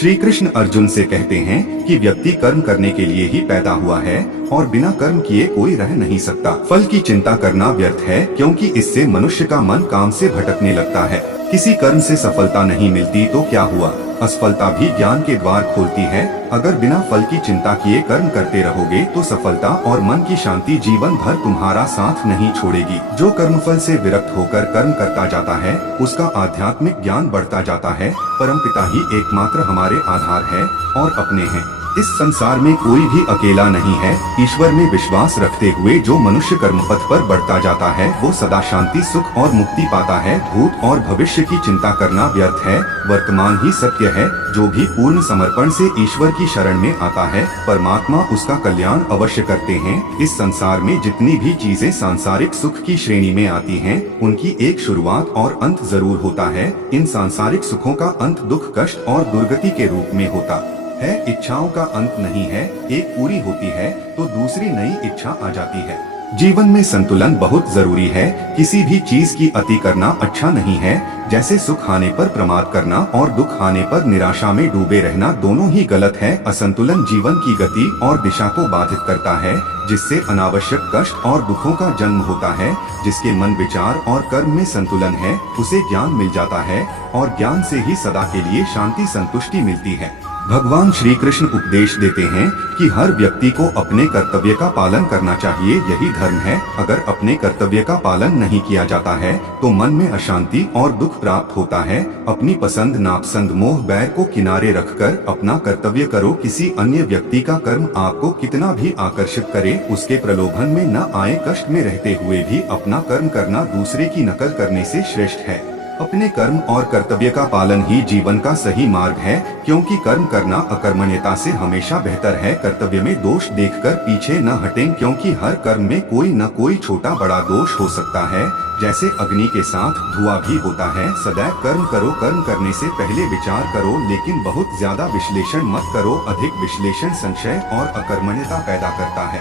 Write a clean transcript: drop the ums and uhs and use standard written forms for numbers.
श्री कृष्ण अर्जुन से कहते हैं कि व्यक्ति कर्म करने के लिए ही पैदा हुआ है और बिना कर्म किए कोई रह नहीं सकता। फल की चिंता करना व्यर्थ है, क्योंकि इससे मनुष्य का मन काम से भटकने लगता है। किसी कर्म से सफलता नहीं मिलती तो क्या हुआ, असफलता भी ज्ञान के द्वार खोलती है। अगर बिना फल की चिंता किए कर्म करते रहोगे तो सफलता और मन की शांति जीवन भर तुम्हारा साथ नहीं छोड़ेगी। जो कर्मफल से विरक्त होकर कर्म करता जाता है उसका आध्यात्मिक ज्ञान बढ़ता जाता है। परमपिता ही एकमात्र हमारे आधार है और अपने हैं। इस संसार में कोई भी अकेला नहीं है। ईश्वर में विश्वास रखते हुए जो मनुष्य कर्मपथ पर बढ़ता जाता है वो सदा शांति, सुख और मुक्ति पाता है। भूत और भविष्य की चिंता करना व्यर्थ है, वर्तमान ही सत्य है। जो भी पूर्ण समर्पण से ईश्वर की शरण में आता है, परमात्मा उसका कल्याण अवश्य करते हैं। इस संसार में जितनी भी चीजें सांसारिक सुख की श्रेणी में आती हैं, उनकी एक शुरुआत और अंत जरूर होता है। इन सांसारिक सुखों का अंत दुख, कष्ट और दुर्गति के रूप में होता है। इच्छाओं का अंत नहीं है, एक पूरी होती है तो दूसरी नई इच्छा आ जाती है। जीवन में संतुलन बहुत जरूरी है। किसी भी चीज की अति करना अच्छा नहीं है। जैसे सुख आने पर प्रमाद करना और दुख आने पर निराशा में डूबे रहना दोनों ही गलत है। असंतुलन जीवन की गति और दिशा को बाधित करता है, जिससे अनावश्यक कष्ट और दुखों का जन्म होता है। जिसके मन, विचार और कर्म में संतुलन है उसे ज्ञान मिल जाता है और ज्ञान से ही सदा के लिए शांति, संतुष्टि मिलती है। भगवान श्री कृष्ण उपदेश देते हैं कि हर व्यक्ति को अपने कर्तव्य का पालन करना चाहिए, यही धर्म है। अगर अपने कर्तव्य का पालन नहीं किया जाता है तो मन में अशांति और दुख प्राप्त होता है। अपनी पसंद, नापसंद, मोह, बैर को किनारे रखकर अपना कर्तव्य करो। किसी अन्य व्यक्ति का कर्म आपको कितना भी आकर्षित करे, उसके प्रलोभन में न आए। कष्ट में रहते हुए भी अपना कर्म करना दूसरे की नकल करने से श्रेष्ठ है। अपने कर्म और कर्तव्य का पालन ही जीवन का सही मार्ग है, क्योंकि कर्म करना अकर्मण्यता से हमेशा बेहतर है। कर्तव्य में दोष देखकर पीछे न हटें, क्योंकि हर कर्म में कोई न कोई छोटा बड़ा दोष हो सकता है। जैसे अग्नि के साथ धुआं भी होता है। सदैव कर्म करो, कर्म करने से पहले विचार करो, लेकिन बहुत ज्यादा विश्लेषण मत करो। अधिक विश्लेषण संशय और अकर्मण्यता पैदा करता है।